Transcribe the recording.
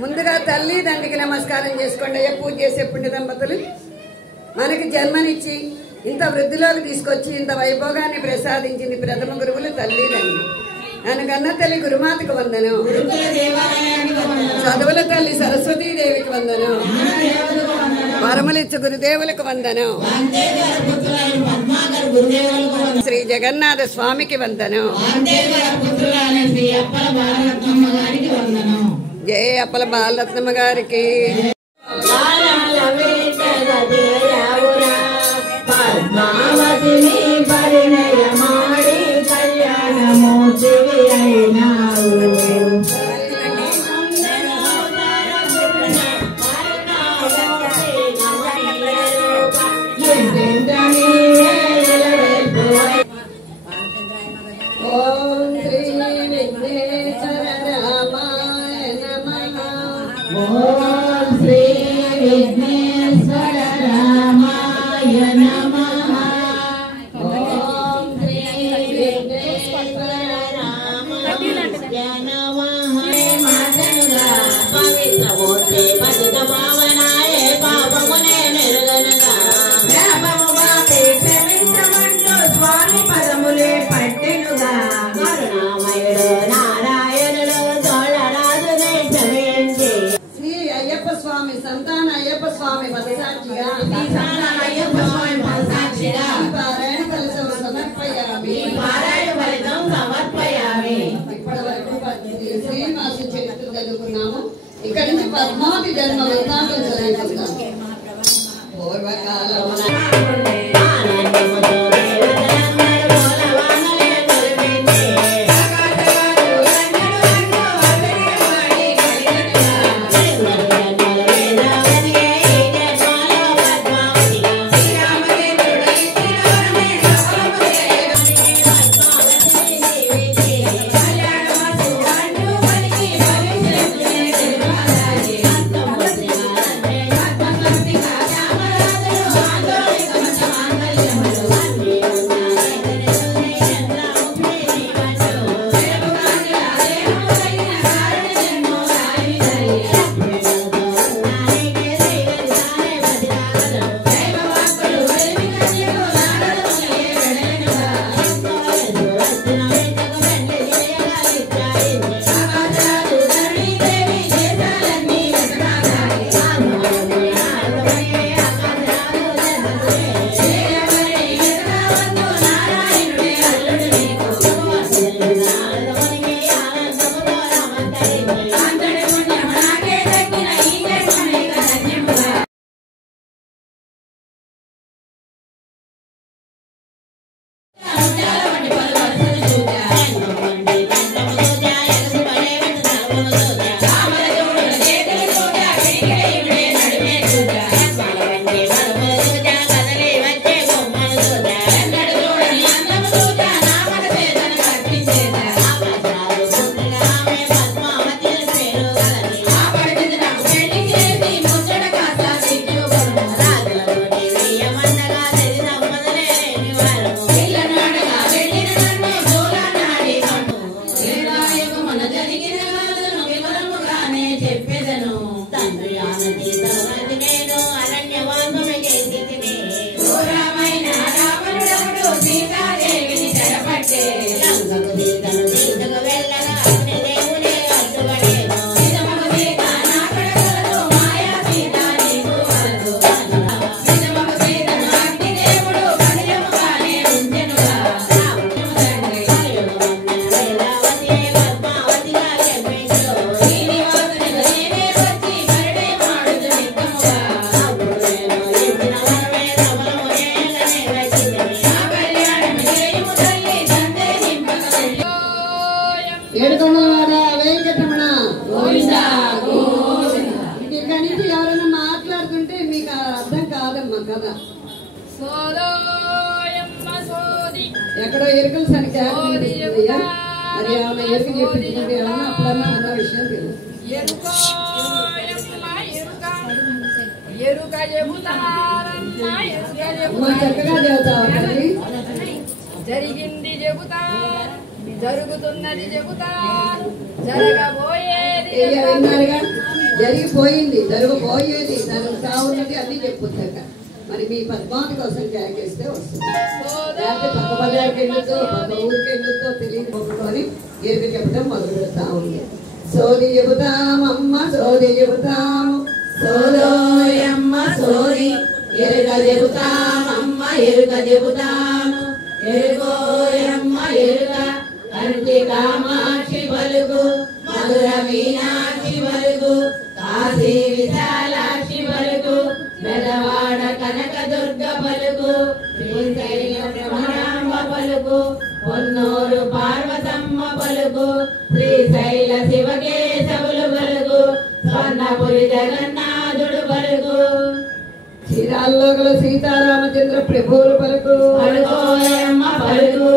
ముందుగా తల్లి తండ్రికి నమస్కారం చేసుకోండి అయ్యా. పూజ చేసే పుణ్య దంపతులు మనకి జన్మనిచ్చి ఇంత వృద్ధిలోకి తీసుకొచ్చి ఇంత వైభోగాన్ని ప్రసాదించింది ప్రథమ గురువులు తల్లి తండ్రి. నన్ను కన్న తల్లి గురుమాతకు వందనం, చదువుల తల్లి సరస్వతీదేవికి వందనం, వరములిచ్చు గురుదేవులకు వందనం, శ్రీ జగన్నాథ స్వామికి వందనం, జయ అప్పల బాలరత్నమ్మ గారికి. పద్మావతిని పరిణయ మాడి కళ్యాణమూర్తివి అయినావు. ఓం శ్రీ విఘ్నేశ్వర రామాయ నమః. ఓం శ్రీ విఘ్నేశ్వర రామాయ నమః. ఓం శ్రీ విఘ్నేశ్వర రామాయ నమః. మాతనుగా పవిత్రమూర్తి పతిత పావనాయ పాపమునే మెరుగనగా శాపము బాపే క్షమించమంటూ స్వామి పదములే పట్టెనుగా. కరుణామయుడు నారాయణుడు తోళరాజునే క్షమించి శ్రీ అయ్యప్ప స్వామి సంతాన అయ్యప్ప స్వామి పదసాక్షిగా అయ్యప్ప స్వామి పదసాక్షిగా పారాయణ ఫలితం సమర్పయామి. పారాయణ ఫలితం సమర్పయామి. ఇప్పటి వరకు శ్రీనివాస చరిత్ర చదువుకున్నాము. ఇక్కడి నుంచి పద్మావతి జన్మ వృత్తాంతం చదువుకుందాం. పూర్వకాలం పిల్లనాడగా వెళ్ళిన ఎక్కడో ఎరుకలు సరి అయ్యా మరి ఏమన్నా ఎరుక చెప్పించుకుంటే ఏమన్నా అప్పుడన్నా అన్న విషయం తెలుసు చక్కగా చెబుతావా తల్లి జరిగింది చెబుతా జరుగుతున్నది చెబుతా జరగబోయేది విన్నారుగా జరిగిపోయింది జరగబోయేది జరుగుతా ఉన్నది అన్ని చెప్పుతాక మరి మీ పద్మావతి కోసం కేకేస్తే వస్తుంది లేకపోతే పక్క బజార్కి వెళ్ళొద్దో పక్క ఊరికి వెళ్ళొద్దో తెలియకపోని ఎరుక చెప్పడం మొదలు పెడతా ఉంది సోది చెబుతామమ్మ సోది చెబుతాము సోదోయమ్మ సోది ఎరుక చెబుతామమ్మ ఎరుక చెబుతాము ఎరుకోయమ్మ ఎరుక కంటి కామాక్షి పలుకు మధుర మీనాక్షి పలుకు కాశీ విశాలాక్షి పలుకు బెదవాడ కనక దుర్గ పలుకు శ్రీశైలం భ్రమరాంబ పలుకు పొన్నూరు పార్వతమ్మ పలుకు శ్రీశైల శివకేశవులు పలుకు స్వర్ణపురి జగన్నాథుడు పలుకు క్షీరాల్లో గల సీతారామచంద్ర ప్రభువులు పలుకు పలుకోయమ్మ పలుకు